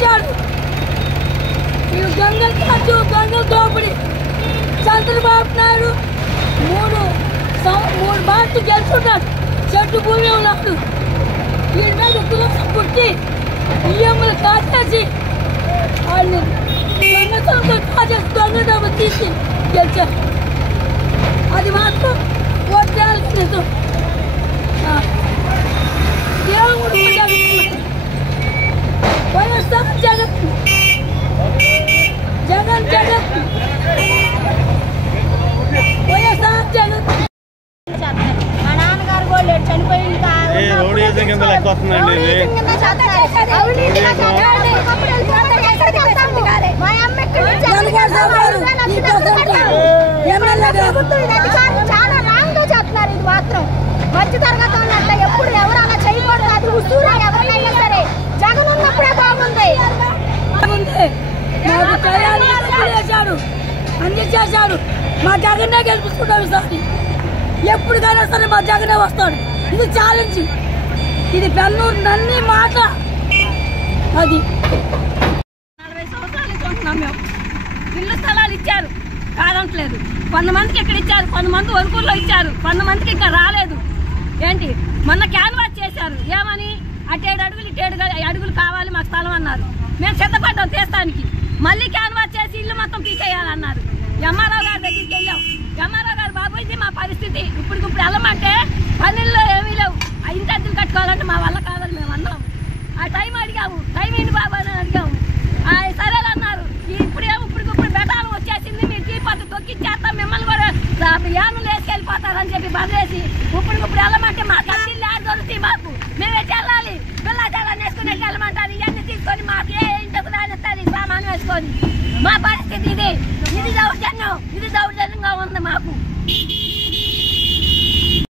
పెట్టాడు. దొంగల ఖర్చు, దొంగల దోపిడి. చంద్రబాబు నాయుడు మూడు బాట్లు గెలుచున్నాడు. చెట్టు భూమి ఉన్నాడు. వీడి మీద తులసి పుట్టి బియ్యములు కాచేసి వాళ్ళు దొంగతనంతో కాచేసి దొంగ డబ్బు తీసి గెలిచారు. అది మాత్రం ఓట్లేయాల్సి నిజం. దేవుడు వైఎస్ఆర్ జగన్ జగన్ జగన్ వైఎస్ఆర్ జగన్. మా నాన్నగారు కూడా చనిపోయింది. చాలా రాంగ్ గా చెప్తున్నారు. ఇది మాత్రం మధ్య తరగతి ఉన్నట్ల ఎప్పుడు ఎవరు అలా చేయకూడదు. అది ఉసూరా ఎవరికైనా సరే జగన్ ఉన్నప్పుడే బాగుంది. చేశాడు, అన్ని చేశాడు. మా జగన్నే గెలిపిస్తున్నాడు సార్. ఎప్పుడుకైనా సరే మా జగనే వస్తాడు. ఇది ఛాలెంజ్. ఇది పెన్నూరు నన్ని మాట. అది 40 సంవత్సరాలు ఇచ్చుకుంటున్నాం మేము. ఇల్లు స్థలాలు ఇచ్చారు కాదంటలేదు. కొంతమందికి ఇక్కడ ఇచ్చారు, కొంతమంది వరకుల్లో ఇచ్చారు, కొంతమందికి ఇంకా రాలేదు. ఏంటి మొన్న క్యాన్వాస్ చేశారు. ఏమని అటు 7 అడుగులు ఇటు 7 అడుగులు కావాలి మాకు స్థలం అన్నారు. మేము సిద్ధపడ్డాం తీస్తానికి. మళ్ళీ క్యాన్వాస్ చేసి ఇల్లు మొత్తం పీకేయాలన్నారు. ఎంఆర్ఓ గారి దగ్గరికి వెళ్ళాం. ఎంఆర్ఓ గారు బాబు ఇది మా పరిస్థితి, ఇప్పుడు వెళ్ళమంటే పనుల్లో ఏమీ లేవు. ఆ ఇంటి అద్దెలు కట్టుకోవాలంటే మా వల్ల కాదని మేము అన్నాము. ఆ టైం అడిగాము. టైం ఏంటి బాబు అని అడిగాము. సరేనన్నారు. ఇప్పుడు బెటాలు వచ్చేసింది, మీరు తీపట్టు తొక్కిచ్చేస్తాం, మిమ్మల్ని కూడా యానులు వేసుకెళ్ళిపోతారని చెప్పి బదిలేసి ఇప్పుడు వెళ్ళమంటే మా కత్తిళ్ళు ఆడ దొరుకుతాయి. మాకు మేమే చెల్లాలి. పిల్లాచారాన్ని వేసుకుని వెళ్ళమంటారు. ఇవన్నీ తీసుకొని మాకు ఏ ఇంటికి రానిస్తారు సామాను వేసుకొని. మా పరిస్థితి ఇది దౌర్జన్యంగా ఉంది మాకు.